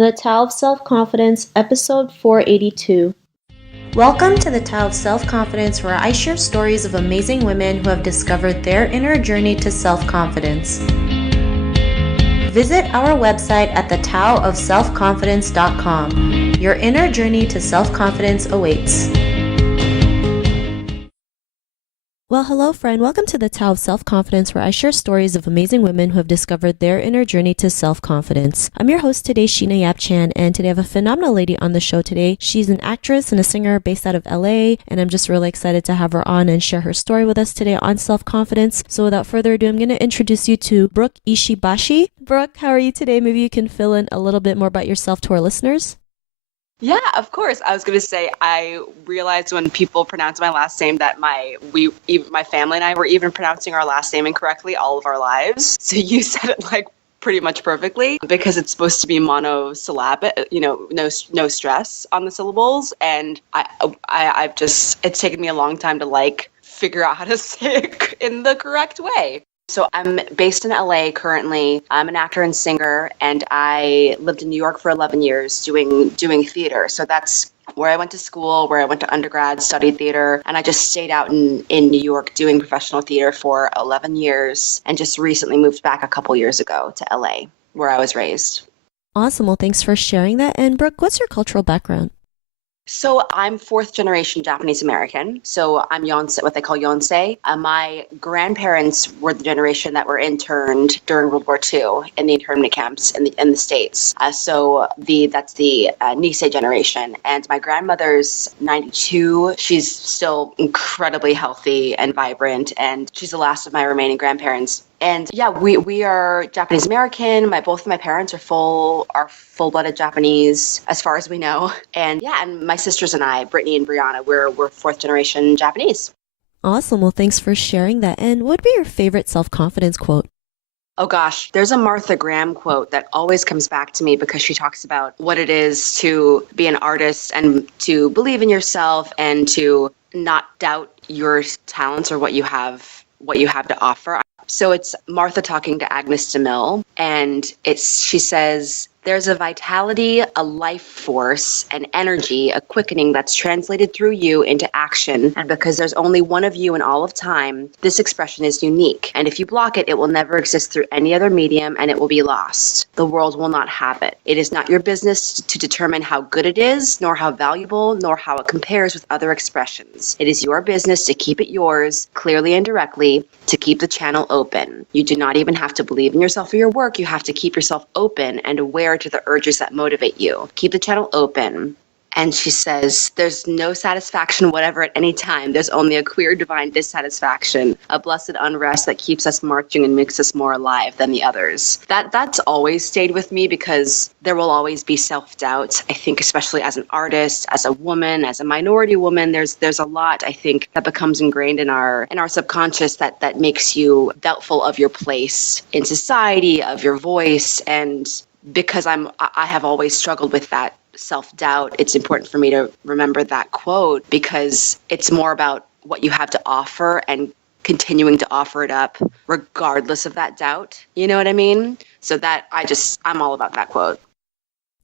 The Tao of Self-Confidence, Episode 482. Welcome to the Tao of Self-Confidence, where I share stories of amazing women who have discovered their inner journey to self-confidence. Visit our website at thetaoofselfconfidence.com. Your inner journey to self-confidence awaits. Well, hello friend. Welcome to the Tao of Self-Confidence, where I share stories of amazing women who have discovered their inner journey to self-confidence. I'm your host today, Sheena Yap-Chan, and today I have a phenomenal lady on the show today. She's an actress and a singer based out of LA, and I'm just really excited to have her on and share her story with us today on self-confidence. So without further ado, I'm going to introduce you to Brooke Ishibashi. Brooke, how are you today? Maybe you can fill in a little bit more about yourself to our listeners. Yeah, of course. I was going to say, I realized when people pronounce my last name that my family and I were even pronouncing our last name incorrectly all of our lives. So you said it like pretty much perfectly, because it's supposed to be monosyllabic, no stress on the syllables. And I've just, it's taken me a long time to like figure out how to say it in the correct way. So I'm based in LA currently. I'm an actor and singer, and I lived in New York for 11 years doing theater. So that's where I went to school, where I went to undergrad, studied theater, and I just stayed out in New York doing professional theater for 11 years, and just recently moved back a couple years ago to LA, where I was raised. Awesome. Well, thanks for sharing that. And Brooke, what's your cultural background? So I'm fourth generation Japanese American. So I'm Yonsei, what they call Yonsei. My grandparents were the generation that were interned during World War II in the internment camps in the States. That's the Nisei generation. And my grandmother's 92. She's still incredibly healthy and vibrant, and she's the last of my remaining grandparents. And yeah, we are Japanese American. Both of my parents are full-blooded Japanese, as far as we know. And yeah, and my sisters and I, Brittany and Brianna, we're fourth generation Japanese. Awesome. Well, thanks for sharing that. And what would be your favorite self-confidence quote? Oh gosh, there's a Martha Graham quote that always comes back to me, because she talks about what it is to be an artist and to believe in yourself and to not doubt your talents or what you have to offer. So it's Martha talking to Agnes DeMille, and she says, "There's a vitality, a life force, an energy, a quickening that's translated through you into action. And because there's only one of you in all of time, this expression is unique. And if you block it, it will never exist through any other medium, and it will be lost. The world will not have it. It is not your business to determine how good it is, nor how valuable, nor how it compares with other expressions. It is your business to keep it yours, clearly and directly, to keep the channel open. You do not even have to believe in yourself or your work. You have to keep yourself open and aware to the urges that motivate you. Keep the channel open." And she says, "There's no satisfaction whatever at any time. There's only a queer divine dissatisfaction, a blessed unrest that keeps us marching and makes us more alive than the others." That's always stayed with me, because there will always be self-doubt. I think especially as an artist, as a woman, as a minority woman, there's a lot, I think, that becomes ingrained in our subconscious that makes you doubtful of your place in society, of your voice. And because I have always struggled with that self-doubt, it's important for me to remember that quote, because it's more about what you have to offer and continuing to offer it up regardless of that doubt. You know what I mean? So that I'm all about that quote.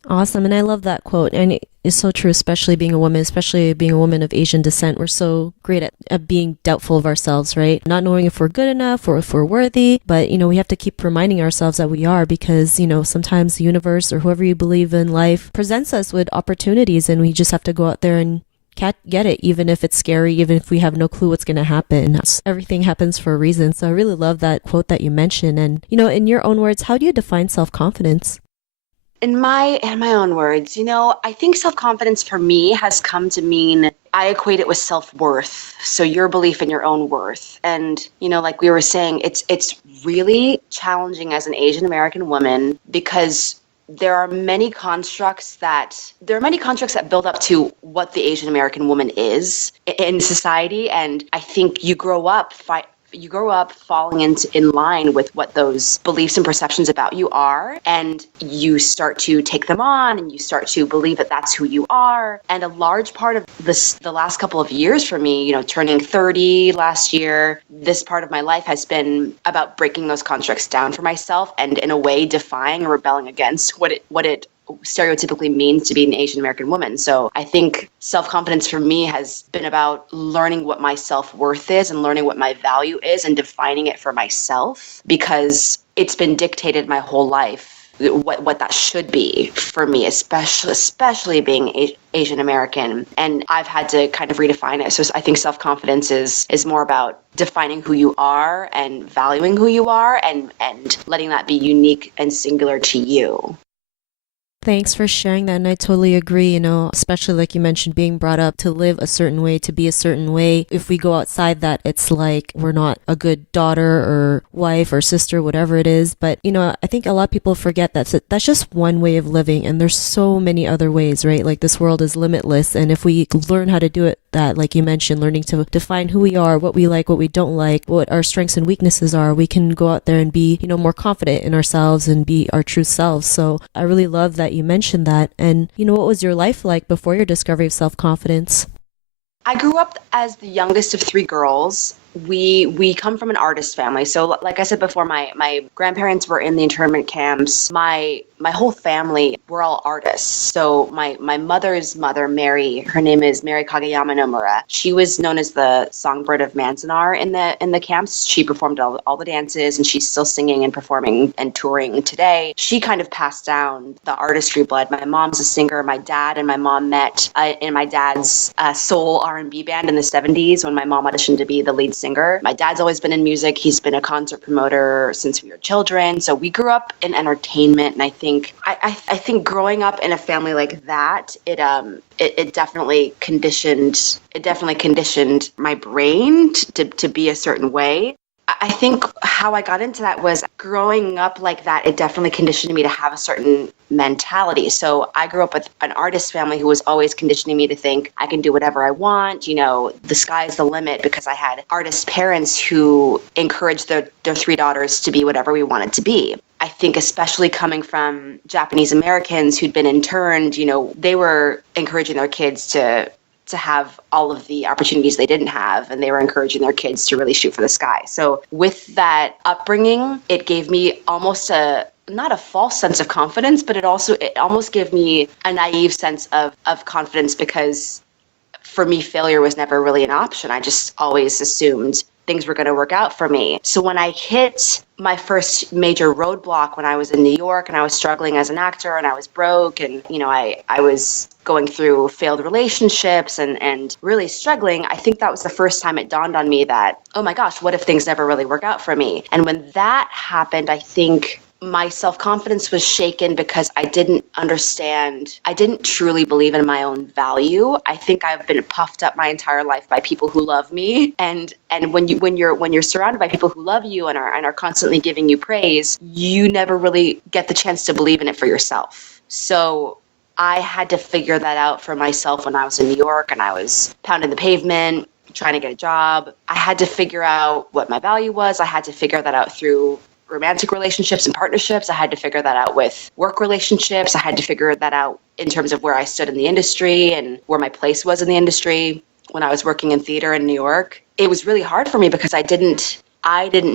Awesome. And I love that quote. And it is so true, especially being a woman of Asian descent. We're so great at being doubtful of ourselves, right? Not knowing if we're good enough or if we're worthy. But, we have to keep reminding ourselves that we are, because, sometimes the universe or whoever you believe in life presents us with opportunities, and we just have to go out there and get it, even if it's scary, even if we have no clue what's going to happen. Everything happens for a reason. So I really love that quote that you mentioned. And, in your own words, how do you define self-confidence? In my own words, I think self-confidence for me has come to mean, I equate it with self-worth. So your belief in your own worth. And, like we were saying, it's really challenging as an Asian American woman, because there are many constructs that build up to what the Asian American woman is in society. And I think you grow up falling in line with what those beliefs and perceptions about you are, and you start to take them on, and you start to believe that that's who you are. And a large part of the last couple of years for me, turning 30 last year, this part of my life has been about breaking those constructs down for myself, and in a way defying or rebelling against what it stereotypically means to be an Asian American woman. So I think self-confidence for me has been about learning what my self-worth is and learning what my value is and defining it for myself, because it's been dictated my whole life what that should be for me, especially being Asian American. And I've had to kind of redefine it. So I think self-confidence is more about defining who you are and valuing who you are and letting that be unique and singular to you. Thanks for sharing that. And I totally agree, especially like you mentioned, being brought up to live a certain way, to be a certain way. If we go outside that, it's like we're not a good daughter or wife or sister, whatever it is. But, I think a lot of people forget that that's just one way of living. And there's so many other ways, right? Like this world is limitless. And if we learn how to do it, that, like you mentioned, learning to define who we are, what we like, what we don't like, what our strengths and weaknesses are, we can go out there and be, more confident in ourselves and be our true selves. So I really love that you mentioned that. And, what was your life like before your discovery of self-confidence? I grew up as the youngest of three girls. We come from an artist family. So like I said before, my grandparents were in the internment camps. My whole family, we're all artists. So my mother's mother, Mary, her name is Mary Kageyama Nomura. She was known as the songbird of Manzanar in the camps. She performed all the dances, and she's still singing and performing and touring today. She kind of passed down the artistry blood. My mom's a singer. My dad and my mom met in my dad's soul R&B band in the 70s when my mom auditioned to be the lead singer. My dad's always been in music. He's been a concert promoter since we were children. So we grew up in entertainment, and I think growing up in a family like that, it definitely conditioned my brain to be a certain way. I think how I got into that was growing up like that. It definitely conditioned me to have a certain mentality. So I grew up with an artist family who was always conditioning me to think I can do whatever I want. The sky's the limit, because I had artist parents who encouraged their three daughters to be whatever we wanted to be. I think especially coming from Japanese Americans who'd been interned, they were encouraging their kids to have all of the opportunities they didn't have, and they were encouraging their kids to really shoot for the sky. So with that upbringing, it gave me almost not a false sense of confidence, but it almost gave me a naive sense of confidence, because for me, failure was never really an option. I just always assumed things were going to work out for me. So when I hit my first major roadblock when I was in New York and I was struggling as an actor and I was broke and, I was going through failed relationships and really struggling, I think that was the first time it dawned on me that, oh my gosh, what if things never really work out for me? And when that happened, I think my self-confidence was shaken because I didn't truly believe in my own value. I think I've been puffed up my entire life by people who love me. And when you're surrounded by people who love you and are constantly giving you praise, you never really get the chance to believe in it for yourself. So I had to figure that out for myself when I was in New York and I was pounding the pavement, trying to get a job. I had to figure out what my value was. I had to figure that out through romantic relationships and partnerships. I had to figure that out with work relationships. I had to figure that out in terms of where I stood in the industry and where my place was in the industry. When I was working in theater in New York, it was really hard for me because I didn't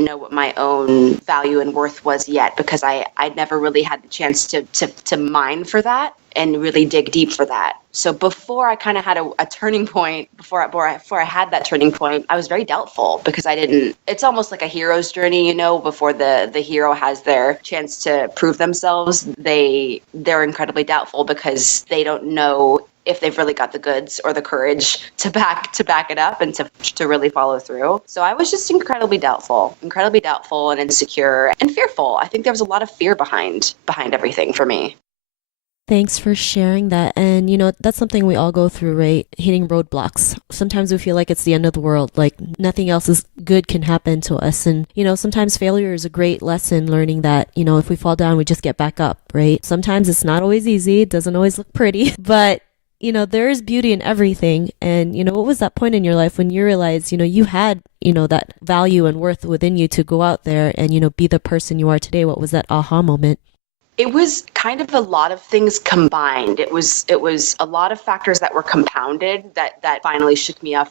know what my own value and worth was yet, because I'd never really had the chance to mine for that and really dig deep for that. So before I kind of had a turning point, before I had that turning point, I was very doubtful because it's almost like a hero's journey, before the hero has their chance to prove themselves, they're incredibly doubtful because they don't know if they've really got the goods or the courage to back it up and to really follow through. So I was just incredibly doubtful and insecure and fearful. I think there was a lot of fear behind everything for me. Thanks for sharing that. And, that's something we all go through, right? Hitting roadblocks. Sometimes we feel like it's the end of the world, like nothing else is good can happen to us. And, sometimes failure is a great lesson, learning that, if we fall down, we just get back up, right? Sometimes it's not always easy. It doesn't always look pretty, but there is beauty in everything. And, what was that point in your life when you realized, you had, that value and worth within you to go out there and, be the person you are today? What was that aha moment? It was kind of a lot of things combined. It was a lot of factors that were compounded that finally shook me up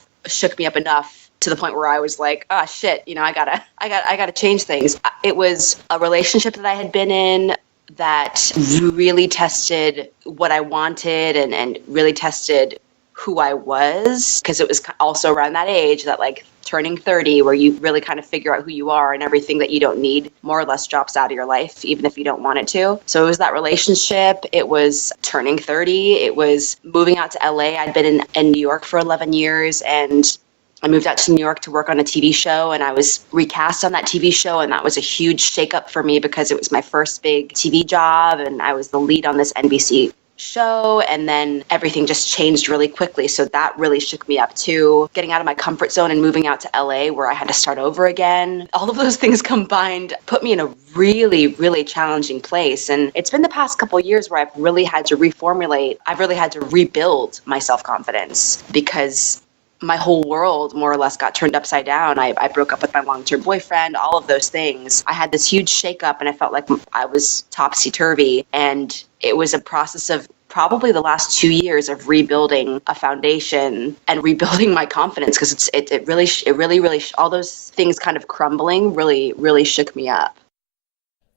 enough to the point where I was like, oh shit, I gotta change things. It was a relationship that I had been in that really tested what I wanted and really tested who I was, because it was also around that age, that like turning 30, where you really kind of figure out who you are, and everything that you don't need more or less drops out of your life, even if you don't want it to. So it was that relationship. It was turning 30. It was moving out to LA. I'd been in New York for 11 years, and I moved out to New York to work on a TV show, and I was recast on that TV show. And that was a huge shakeup for me because it was my first big TV job, and I was the lead on this NBC show, and then everything just changed really quickly. So that really shook me up too. Getting out of my comfort zone and moving out to LA, where I had to start over again. All of those things combined put me in a really, really challenging place. And it's been the past couple of years where I've really had to reformulate. I've really had to rebuild my self-confidence, because my whole world more or less got turned upside down. I broke up with my long-term boyfriend, all of those things. I had this huge shakeup, and I felt like I was topsy-turvy. And it was a process of probably the last 2 years of rebuilding a foundation and rebuilding my confidence, because it really all those things kind of crumbling really shook me up.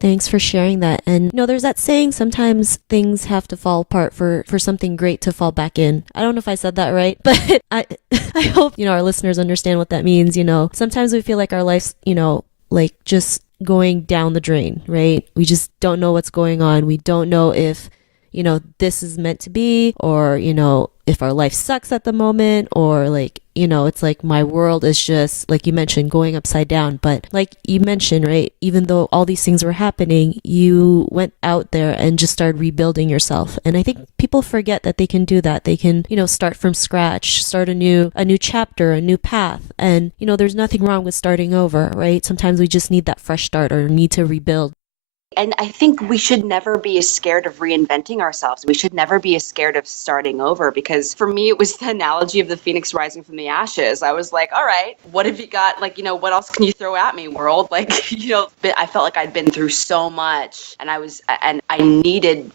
Thanks for sharing that. And there's that saying, sometimes things have to fall apart for something great to fall back in. I don't know if I said that right, but I hope, our listeners understand what that means. Sometimes we feel like our life's, like just going down the drain, right? We just don't know what's going on. We don't know if, this is meant to be, or, if our life sucks at the moment, or like, it's like my world is just, like you mentioned, going upside down. But like you mentioned, right, even though all these things were happening, you went out there and just started rebuilding yourself. And I think people forget that they can do that. They can, start from scratch, start a new chapter, a new path. And, there's nothing wrong with starting over, right? Sometimes we just need that fresh start or need to rebuild. And I think we should never be as scared of reinventing ourselves. We should never be as scared of starting over, because for me, it was the analogy of the phoenix rising from the ashes. I was like, all right, what have you got? Like, what else can you throw at me, world? Like, I felt like I'd been through so much, and I needed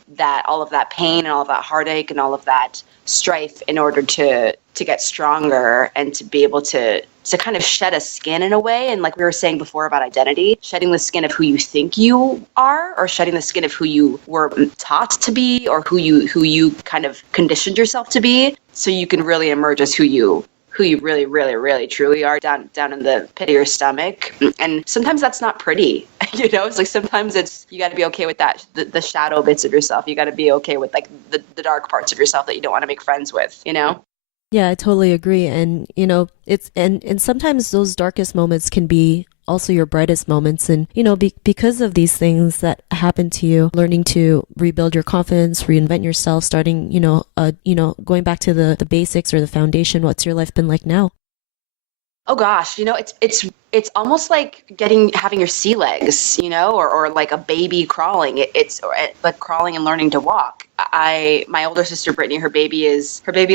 all of that pain and all of that heartache and all of that strife in order to get stronger and to be able to kind of shed a skin in a way. And like we were saying before about identity, shedding the skin of who you think you are, or shedding the skin of who you were taught to be, or who you kind of conditioned yourself to be, so you can really emerge as who you really, really, really, truly are down in the pit of your stomach. And sometimes that's not pretty, it's like, sometimes you got to be okay with that, the shadow bits of yourself. You got to be okay with like the dark parts of yourself that you don't want to make friends with, Yeah, I totally agree. And, it's, and sometimes those darkest moments can be also your brightest moments. And, because of these things that happen to you, learning to rebuild your confidence, reinvent yourself, starting, going back to the basics or the foundation. What's your life been like now? Oh gosh, it's almost like having your sea legs, or like a baby crawling. It's like crawling and learning to walk. My older sister Brittany, her baby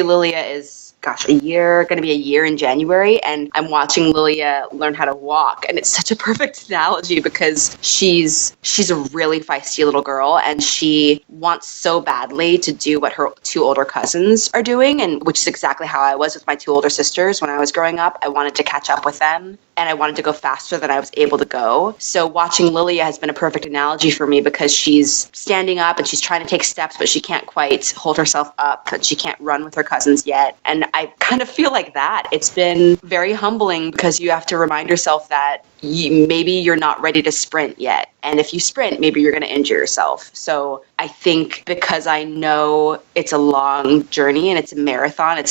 Lilia is, going to be a year in January, and I'm watching Lilia learn how to walk. And it's such a perfect analogy, because she's a really feisty little girl, and she wants so badly to do what her two older cousins are doing, and which is exactly how I was with my two older sisters when I was growing up. I wanted to catch up with them, and I wanted to go faster than I was able to go. So watching Lilia has been a perfect analogy for me, because she's standing up and she's trying to take steps, but she can't quite hold herself up, and she can't run with her cousins yet. And I kind of feel like that. It's been very humbling, because you have to remind yourself that maybe you're not ready to sprint yet. And if you sprint, maybe you're going to injure yourself. So I think, because I know it's a long journey and it's a marathon,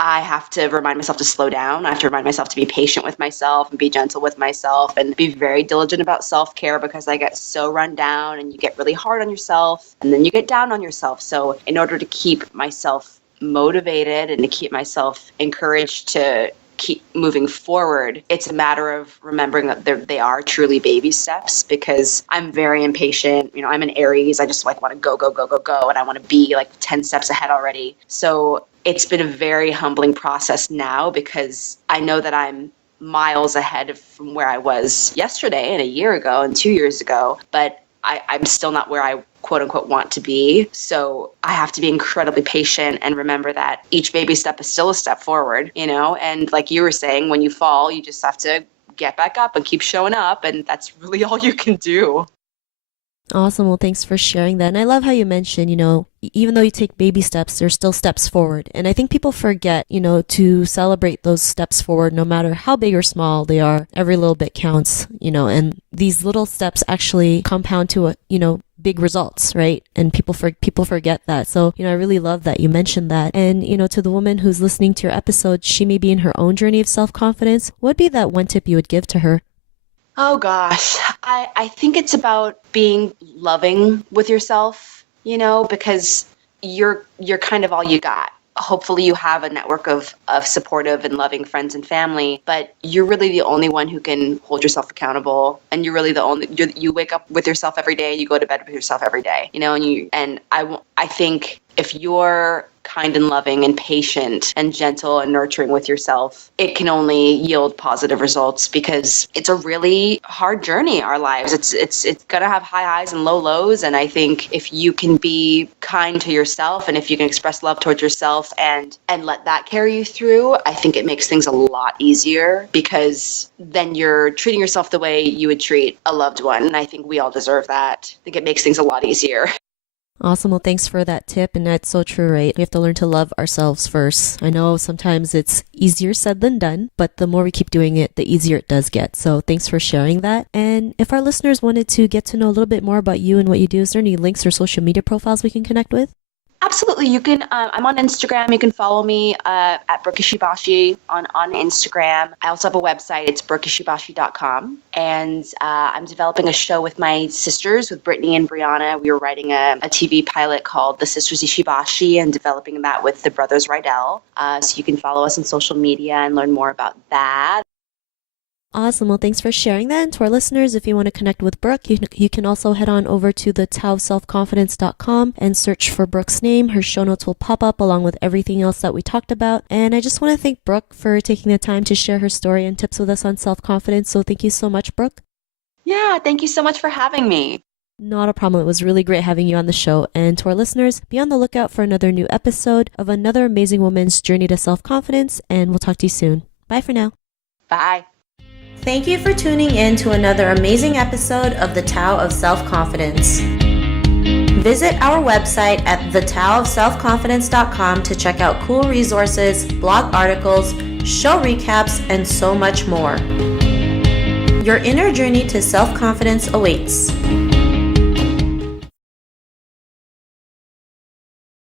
I have to remind myself to slow down. I have to remind myself to be patient with myself and be gentle with myself and be very diligent about self-care, because I get so run down, and you get really hard on yourself, and then you get down on yourself. So in order to keep myself motivated and to keep myself encouraged to keep moving forward, it's a matter of remembering that they are truly baby steps, because I'm very impatient. I'm an Aries. I just like want to go, and I want to be like 10 steps ahead already. So it's been a very humbling process now, because I know that I'm miles ahead from where I was yesterday and a year ago and 2 years ago, but I'm still not where I quote unquote want to be. So I have to be incredibly patient and remember that each baby step is still a step forward, and like you were saying, when you fall, you just have to get back up and keep showing up. And that's really all you can do. Awesome. Well, thanks for sharing that. And I love how you mentioned, even though you take baby steps, there's still steps forward. And I think people forget, to celebrate those steps forward, no matter how big or small they are. Every little bit counts, and these little steps actually compound to, big results, right? And people forget that. So, I really love that you mentioned that. And, to the woman who's listening to your episode, she may be in her own journey of self-confidence. What would be that one tip you would give to her? Oh gosh, I think it's about being loving with yourself, because you're kind of all you got. Hopefully you have a network of supportive and loving friends and family, but you're really the only one who can hold yourself accountable. And you're really you wake up with yourself every day, you go to bed with yourself every day, and I think if you're kind and loving and patient and gentle and nurturing with yourself, it can only yield positive results, because it's a really hard journey, our lives. It's going to have high highs and low lows. And I think if you can be kind to yourself, and if you can express love towards yourself and let that carry you through, I think it makes things a lot easier, because then you're treating yourself the way you would treat a loved one. And I think we all deserve that. I think it makes things a lot easier. Awesome. Well, thanks for that tip. And that's so true, right? We have to learn to love ourselves first. I know sometimes it's easier said than done, but the more we keep doing it, the easier it does get. So thanks for sharing that. And if our listeners wanted to get to know a little bit more about you and what you do, is there any links or social media profiles we can connect with? Absolutely. You can, I'm on Instagram. You can follow me at Brooke Ishibashi on Instagram. I also have a website. It's brookishibashi.com. And I'm developing a show with my sisters, with Brittany and Brianna. We were writing a TV pilot called The Sisters Ishibashi and developing that with the brothers Rydell. So you can follow us on social media and learn more about that. Awesome. Well, thanks for sharing that. And to our listeners, if you want to connect with Brooke, you can also head on over to the taoofselfconfidence.com and search for Brooke's name. Her show notes will pop up along with everything else that we talked about. And I just want to thank Brooke for taking the time to share her story and tips with us on self-confidence. So thank you so much, Brooke. Yeah, thank you so much for having me. Not a problem. It was really great having you on the show. And to our listeners, be on the lookout for another new episode of another amazing woman's journey to self-confidence. And we'll talk to you soon. Bye for now. Bye. Thank you for tuning in to another amazing episode of The Tao of Self-Confidence. Visit our website at thetaoofselfconfidence.com to check out cool resources, blog articles, show recaps, and so much more. Your inner journey to self-confidence awaits.